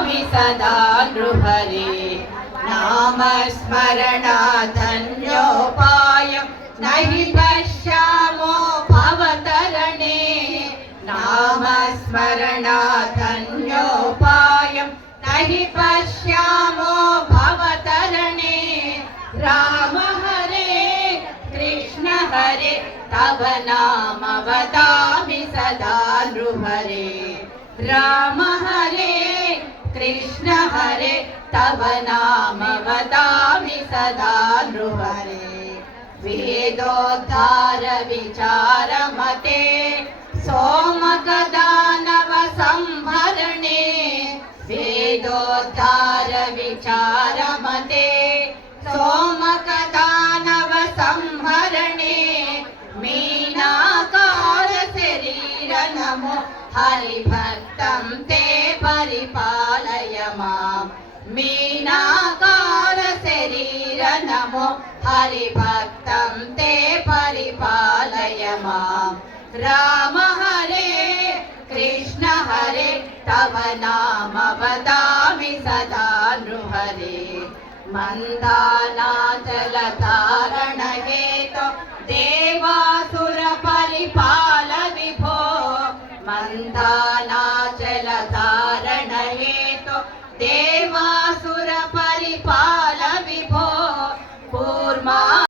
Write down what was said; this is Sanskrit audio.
वदामि सदा नृहरे नामस्मरणाधन्योपायं न हि पश्यामो भवतरणे नामस्मरणाधन्योपायं न हि पश्यामो भवतरणे राम हरे कृष्ण हरे तव नाम वदामि सदा नृहरे राम हरे कृष्ण हरे तव नाम वदामि सदा नृहरे वेदोद्धार विचार मते सोमकदानव संभरणे वेदोद्धार विचार मते सोमकदानव संभरणे मीनाकार शरीर नमो हरिभक्तं ते परिपालय मां मीनाकार शरीर नमो हरिभक्तं ते परिपालय मां राम हरे कृष्ण हरे तव नाम वदामि सदा नृहरे मन्दानाचलधारण हेतो देवासुर परिपाल विभो मन्दाना